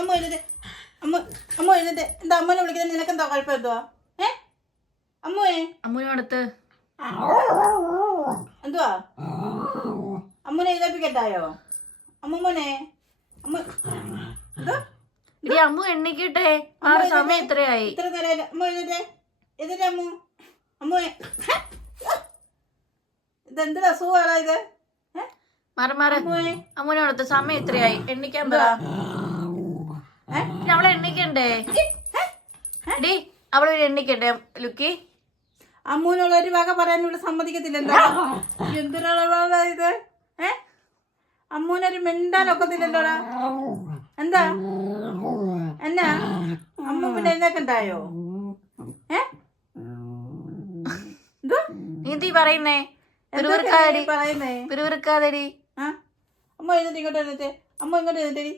അമ്മ എഴുന്നേറ്റ്. അമ്മ എഴുന്നേറ്റ്. എന്താ അമ്മനെ വിളിക്കുന്നത്? നിനക്കെന്താ കുഴപ്പം എന്തുവാ? അമ്മേ അമ്മൂനടുത്ത് എന്തുവാ? അമ്മനെ എഴുന്നേപ്പിക്കട്ടായോ? അമ്മൂമ്മനെ അമ്മ എന്തോ ഇടി അമ്മു എണ്ണിക്കട്ടെ. സമയം ഇത്രയായി. ഇത്ര നേരം അമ്മ എഴുന്നേറ്റേ. എഴുന്നേറ്റേ അമ്മു. അമ്മ ഇതെന്തൊരു അസുഖമാണോ ഇത്? അമ്മൂനടുത്ത് സമയം ഇത്രയായി. എണ്ണിക്കാൻ പറ. അവളെ എണ്ണിക്കണ്ടേ? എടി അവളെ എണ്ണിക്കട്ടെ ലുക്കി. അമ്മൂനുള്ള ഒരു വക പറയാനുള്ള സമ്മതിക്കത്തില്ലല്ലോ. എന്തിനാ ഇത്? അമ്മൂനൊരു മിണ്ടാനൊക്കത്തില്ലല്ലോടാ. എന്താ എന്നാ അമ്മ പിന്നെ എഴുന്നേക്കണ്ടായോ? നീ എന്തി പറയുന്നേ? പറയുന്നേ പിറുവിറുക്കാതെടി. അമ്മ എഴുന്നേറ്റ്. ഇങ്ങോട്ട് എഴുന്നേറ്റ്. അമ്മ ഇങ്ങോട്ട് എഴുന്നേറ്റേടി.